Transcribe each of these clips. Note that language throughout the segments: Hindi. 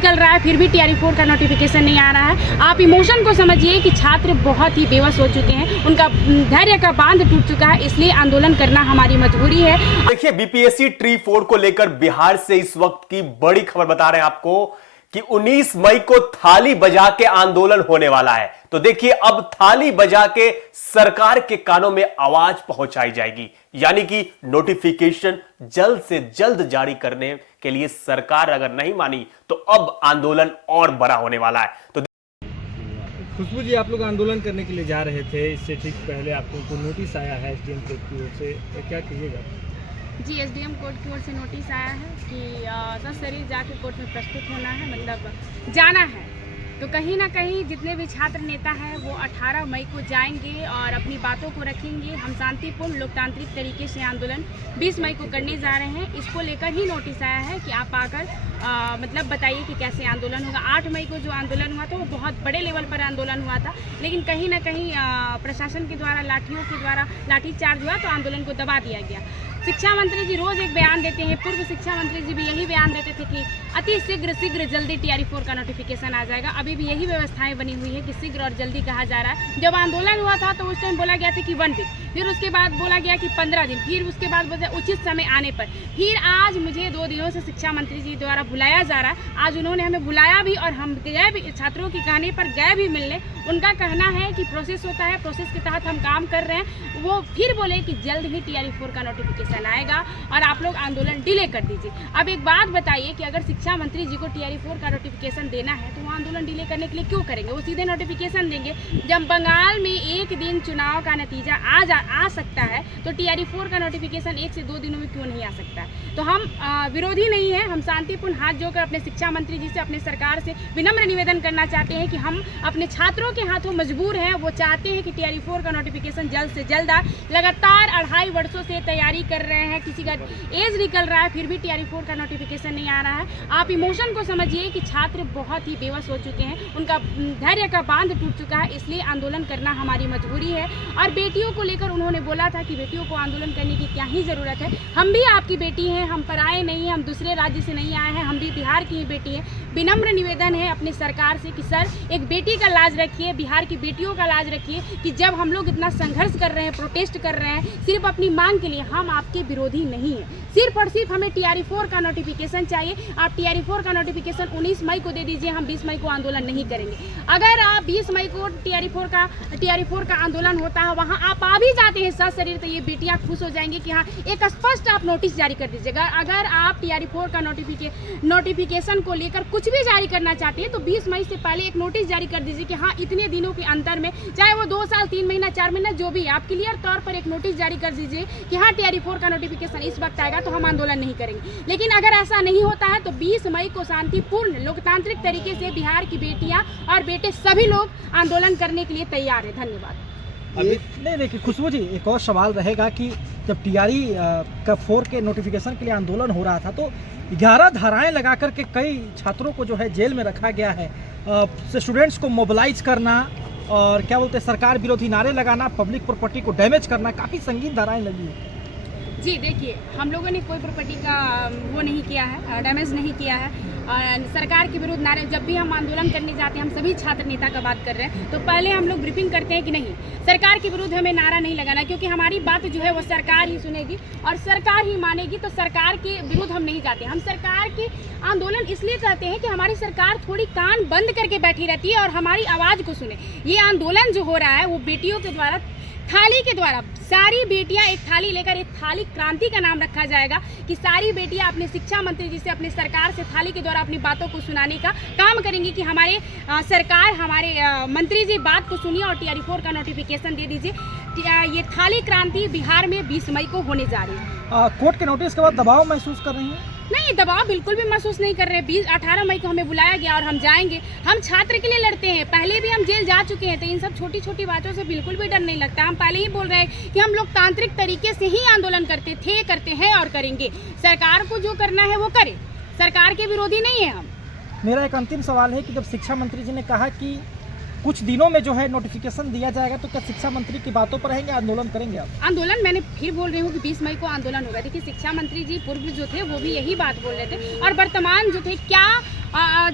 निकल रहा है फिर भी TR4 का नोटिफिकेशन नहीं आ रहा है। आप इमोशन को समझिए कि छात्र बहुत ही बेबस हो चुके हैं, उनका धैर्य का बांध टूट चुका है, इसलिए आंदोलन करना हमारी मजबूरी है। देखिए, BPSC ट्री 4 को लेकर बिहार से इस वक्त की बड़ी खबर बता रहे हैं आपको कि 19 मई को थाली बजा के आंदोलन होने वाला है। तो देखिए, अब थाली बजा के सरकार के कानों में आवाज पहुंचाई जाएगी, यानी कि नोटिफिकेशन जल्द से जल्द जारी करने के लिए सरकार अगर नहीं मानी तो अब आंदोलन और बड़ा होने वाला है। तो खुशबू जी, आप लोग आंदोलन करने के लिए जा रहे थे, इससे ठीक पहले आपको नोटिस आया है SDM कोर्ट की ओर से, क्या कहिएगा? जी, SDM कोर्ट की ओर से नोटिस आया है कि 10 तारीख जाके कोर्ट में प्रस्तुत होना है, मतलब जाना है। तो कहीं ना कहीं जितने भी छात्र नेता हैं वो 18 मई को जाएंगे और अपनी बातों को रखेंगे। हम शांतिपूर्ण लोकतांत्रिक तरीके से आंदोलन 20 मई को करने जा रहे हैं। इसको लेकर ही नोटिस आया है कि आप आकर मतलब बताइए कि कैसे आंदोलन होगा। 8 मई को जो आंदोलन हुआ था वो बहुत बड़े लेवल पर आंदोलन हुआ था, लेकिन कहीं ना कहीं प्रशासन के द्वारा लाठियों के द्वारा लाठीचार्ज हुआ तो आंदोलन को दबा दिया गया। शिक्षा मंत्री जी रोज एक बयान देते हैं, पूर्व शिक्षा मंत्री जी भी यही बयान देते थे कि अति शीघ्र जल्दी TR4 का नोटिफिकेशन आ जाएगा। अभी भी यही व्यवस्थाएं बनी हुई है कि शीघ्र और जल्दी कहा जा रहा है। जब आंदोलन हुआ था तो उस टाइम बोला गया था कि 1 वीक, फिर उसके बाद बोला गया कि 15 दिन, फिर उसके बाद बोला उचित समय आने पर। फिर आज मुझे 2 दिनों से शिक्षा मंत्री जी द्वारा बुलाया जा रहा है। आज उन्होंने हमें बुलाया भी और हम गए भी, छात्रों के कहने पर गए भी मिलने। उनका कहना है कि प्रोसेस होता है, प्रोसेस के तहत हम काम कर रहे हैं। वो फिर बोले कि जल्द ही TR4 का नोटिफिकेशन आएगा और आप लोग आंदोलन डिले कर दीजिए। अब एक बात बताइए कि अगर शिक्षा मंत्री जी को TR4 का नोटिफिकेशन देना है तो वो आंदोलन डिले करने के लिए क्यों करेंगे? वो सीधे नोटिफिकेशन देंगे। जब बंगाल में एक दिन चुनाव का नतीजा आ सकता है तो TR4 का नोटिफिकेशन 1 से 2 दिनों में क्यों नहीं आ सकता है? तो हम विरोधी नहीं है, हम शांतिपूर्ण हाथ जोड़कर अपने शिक्षा मंत्री जी से, अपने सरकार से विनम्र निवेदन करना चाहते हैं कि हम अपने छात्रों के हाथों मजबूर हैं। वो चाहते हैं कि TR4 का नोटिफिकेशन जल्द से जल्द आए। लगातार 2.5 वर्षों से तैयारी कर रहे हैं, किसी का एज निकल रहा है फिर भी TR4 का नोटिफिकेशन नहीं आ रहा है। आप इमोशन को समझिए कि छात्र बहुत ही बेबस हो चुके हैं, उनका धैर्य का बांध टूट चुका है, इसलिए आंदोलन करना हमारी मजबूरी है। और बेटियों को लेकर उन्होंने बोला था कि बेटियों को आंदोलन करने की क्या ही ज़रूरत है, हम भी आपकी बेटी हैं, हम पराए नहीं हैं, हम दूसरे राज्य से नहीं आए हैं, हम भी बिहार की ही बेटी हैं। विनम्र निवेदन है अपनी सरकार से कि सर एक बेटी का लाज रखिए, बिहार की बेटियों का लाज रखिए कि जब हम लोग इतना संघर्ष कर रहे हैं, प्रोटेस्ट कर रहे हैं सिर्फ अपनी मांग के लिए, हम आपके विरोधी नहीं हैं। सिर्फ और सिर्फ हमें TR4 का नोटिफिकेशन चाहिए। आप TR4 का नोटिफिकेशन 19 मई को दे दीजिए, हम 20 मई को आंदोलन नहीं करेंगे। अगर आप 20 मई को TR4 का आंदोलन होता है, वहाँ आप आ भी जाते हैं साथ शरीर, तो ये बेटियाँ खुश हो जाएंगी कि हाँ एक स्पष्ट आप नोटिस जारी कर दीजिएगा। अगर आप TR4 का नोटिफिकेशन को लेकर कुछ भी जारी करना चाहते हैं तो 20 मई से पहले एक नोटिस जारी कर दीजिए कि हाँ इतने दिनों के अंतर में, चाहे वो 2 साल, 3 महीना, 4 महीना जो भी, आप क्लियर तौर पर एक नोटिस जारी कर दीजिए कि हाँ TR4 का नोटिफिकेशन इस वक्त आएगा तो हम आंदोलन नहीं करेंगे। लेकिन अगर ऐसा नहीं होता है तो 20 मई को शांतिपूर्ण लोकतांत्रिक तरीके से बिहार की बेटियां और बेटे सभी लोग आंदोलन करने के लिए तैयार है। धन्यवाद। नहीं देखिए खुशबू जी, एक और सवाल रहेगा कि जब TR4 के नोटिफिकेशन के लिए आंदोलन हो रहा था तो 11 धाराएं लगा करके कई छात्रों को जो है जेल में रखा गया है। स्टूडेंट्स को मोबिलाइज करना और क्या बोलते हैं सरकार विरोधी नारे लगाना, पब्लिक प्रॉपर्टी को डैमेज करना, काफ़ी संगीन धाराएं लगी है। जी देखिए, हम लोगों ने कोई प्रॉपर्टी का वो नहीं किया है, डैमेज नहीं किया है। सरकार के विरुद्ध नारे, जब भी हम आंदोलन करने जाते हैं, हम सभी छात्र नेता का बात कर रहे हैं, तो पहले हम लोग ब्रीफिंग करते हैं कि नहीं, सरकार के विरुद्ध हमें नारा नहीं लगाना, क्योंकि हमारी बात जो है वो सरकार ही सुनेगी और सरकार ही मानेगी। तो सरकार के विरुद्ध हम नहीं जाते। हम सरकार के आंदोलन इसलिए करते हैं कि हमारी सरकार थोड़ी कान बंद करके बैठी रहती है और हमारी आवाज़ को सुने। ये आंदोलन जो हो रहा है वो बेटियों के द्वारा, थाली के द्वारा, सारी बेटियां एक थाली लेकर, एक थाली क्रांति का नाम रखा जाएगा कि सारी बेटियां अपने शिक्षा मंत्री जी से, अपने सरकार से थाली के द्वारा अपनी बातों को सुनाने का काम करेंगी कि हमारे सरकार, हमारे मंत्री जी बात को सुनिए और TR4 का नोटिफिकेशन दे दीजिए। ये थाली क्रांति बिहार में 20 मई को होने जा रही है। कोर्ट के नोटिस के बाद दबाव महसूस कर रही हैं? नहीं, दबाव बिल्कुल भी महसूस नहीं कर रहे। 18 मई को हमें बुलाया गया और हम जाएंगे। हम छात्र के लिए लड़ते हैं, पहले भी हम जेल जा चुके हैं, तो इन सब छोटी छोटी बातों से बिल्कुल भी डर नहीं लगता। हम पहले ही बोल रहे हैं कि हम लोग तांत्रिक तरीके से ही आंदोलन करते हैं और करेंगे। सरकार को जो करना है वो करे, सरकार के विरोधी नहीं है हम। मेरा एक अंतिम सवाल है कि जब शिक्षा मंत्री जी ने कहा कि कुछ दिनों में जो है नोटिफिकेशन दिया जाएगा, तो क्या शिक्षा मंत्री की बातों पर रहेंगे, आंदोलन करेंगे आप? आंदोलन, मैंने फिर बोल रही हूँ कि 20 मई को आंदोलन होगा। देखिए, शिक्षा मंत्री जी पूर्व जो थे वो भी यही बात बोल रहे थे और वर्तमान जो थे, क्या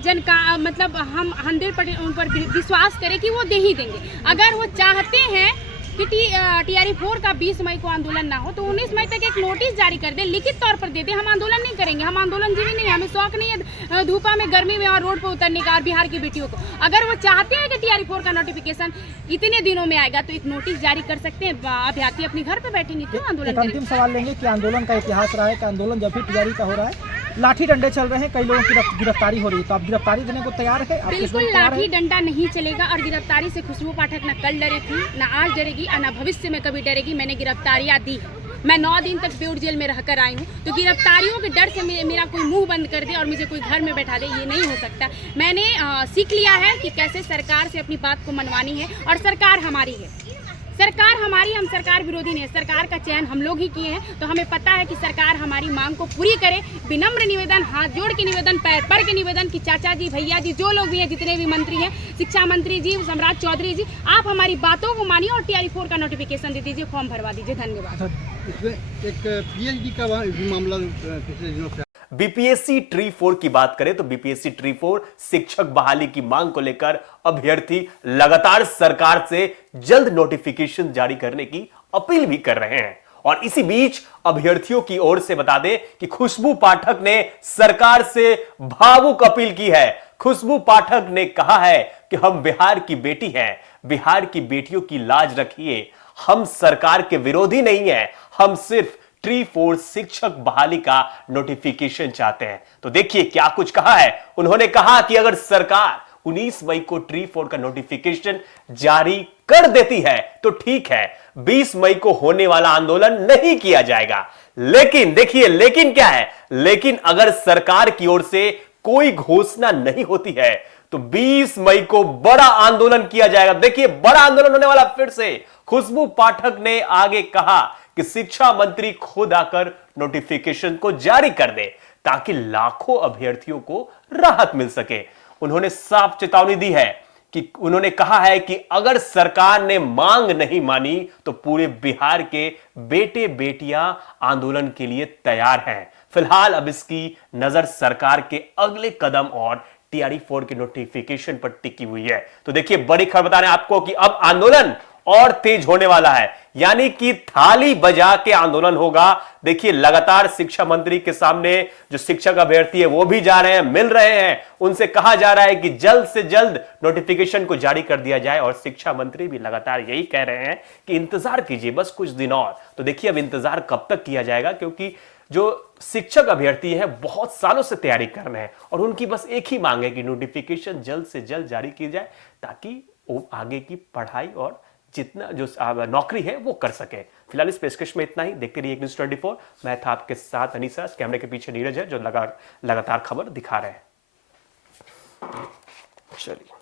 जन का मतलब हम 100% उन पर विश्वास करें कि वो दे ही देंगे। अगर वो चाहते हैं कि TRE4 का 20 मई को आंदोलन ना हो तो 19 मई तक एक नोटिस जारी कर दे, लिखित तौर पर दे दे। हम आंदोलन नहीं करेंगे, हम आंदोलनजीवी नहीं है, हमें शौक नहीं है धूपा में गर्मी में और रोड पर उतरने का। और बिहार की बेटियों को अगर वो चाहते हैं कि TRE4 का नोटिफिकेशन इतने दिनों में आएगा तो एक नोटिस जारी कर सकते हैं, अभ्यर्थी अपने घर पे बैठेंगे क्यों आंदोलन। अंतिम सवाल लेंगे कि आंदोलन का इतिहास रहा है कि आंदोलन जब भी TRE का हो रहा है लाठी डंडे चल रहे हैं, कई लोगों की गिरफ्तारी हो रही है, तो आप गिरफ्तारी देने को तैयार है? बिल्कुल लाठी डंडा नहीं चलेगा और गिरफ्तारी से खुशबू पाठक न कल डरी थी, न आज डरेगी और न भविष्य में कभी डरेगी। मैंने गिरफ्तारियां दी है, मैं 9 दिन तक बेउर जेल में रहकर आई हूँ, तो गिरफ्तारियों के डर से मेरा कोई मुंह बंद कर दे और मुझे कोई घर में बैठा दे, ये नहीं हो सकता। मैंने सीख लिया है कि कैसे सरकार से अपनी बात को मनवानी है और सरकार हमारी है, सरकार हमारी, हम सरकार विरोधी नहीं है, सरकार का चयन हम लोग ही किए हैं, तो हमें पता है कि सरकार हमारी मांग को पूरी करे। विनम्र निवेदन, हाथ जोड़ के निवेदन, पैर पर के निवेदन कि चाचा जी, भैया जी, जो लोग भी हैं, जितने भी मंत्री हैं, शिक्षा मंत्री जी, सम्राट चौधरी जी, आप हमारी बातों को मानिए और TRE4 का नोटिफिकेशन दे दीजिए, फॉर्म भरवा दीजिए। धन्यवाद। इसमें एक PhD का मामला पिछले दिनों से BPSC TRE4 की बात करें तो BPSC TRE4 शिक्षक बहाली की मांग को लेकर अभ्यर्थी लगातार सरकार से जल्द नोटिफिकेशन जारी करने की अपील भी कर रहे हैं। और इसी बीच अभ्यर्थियों की ओर से बता दें कि खुशबू पाठक ने सरकार से भावुक अपील की है। खुशबू पाठक ने कहा है कि हम बिहार की बेटी हैं, बिहार की बेटियों की लाज रखिए, हम सरकार के विरोधी नहीं हैं, हम सिर्फ TRE4 शिक्षक बहाली का नोटिफिकेशन चाहते हैं। तो देखिए क्या कुछ कहा है उन्होंने। कहा कि अगर सरकार 19 मई को TRE4 का नोटिफिकेशन जारी कर देती है तो ठीक है, 20 मई को होने वाला आंदोलन नहीं किया जाएगा। लेकिन देखिए, लेकिन क्या है, लेकिन अगर सरकार की ओर से कोई घोषणा नहीं होती है तो 20 मई को बड़ा आंदोलन किया जाएगा। देखिए बड़ा आंदोलन होने वाला। फिर से खुशबू पाठक ने आगे कहा कि शिक्षा मंत्री खुद आकर नोटिफिकेशन को जारी कर दे ताकि लाखों अभ्यर्थियों को राहत मिल सके। उन्होंने साफ चेतावनी दी है कि उन्होंने कहा है कि अगर सरकार ने मांग नहीं मानी तो पूरे बिहार के बेटे बेटियां आंदोलन के लिए तैयार हैं। फिलहाल अब इसकी नजर सरकार के अगले कदम और TRE4 के नोटिफिकेशन पर टिकी हुई है। तो देखिए बड़ी खबर बता रहे हैं आपको कि अब आंदोलन और तेज होने वाला है, यानी कि थाली बजा के आंदोलन होगा। देखिए लगातार शिक्षा मंत्री के सामने जो शिक्षक अभ्यर्थी है वो भी जा रहे हैं, मिल रहे हैं, उनसे कहा जा रहा है कि जल्द से जल्द नोटिफिकेशन को जारी कर दिया जाए। और शिक्षा मंत्री भी लगातार यही कह रहे हैं कि इंतजार कीजिए बस कुछ दिन और। तो देखिए अब इंतजार कब तक किया जाएगा, क्योंकि जो शिक्षक अभ्यर्थी है बहुत सालों से तैयारी कर रहे हैं और उनकी बस एक ही मांग है कि नोटिफिकेशन जल्द से जल्द जारी की जाए ताकि वो आगे की पढ़ाई और जितना जो नौकरी है वो कर सके। फिलहाल इस पेशकश में इतना ही। देखते रहिए न्यूज़ 24। मैं था आपके साथ अनीसा, कैमरे के पीछे नीरज है जो लगातार खबर दिखा रहे हैं। चलिए।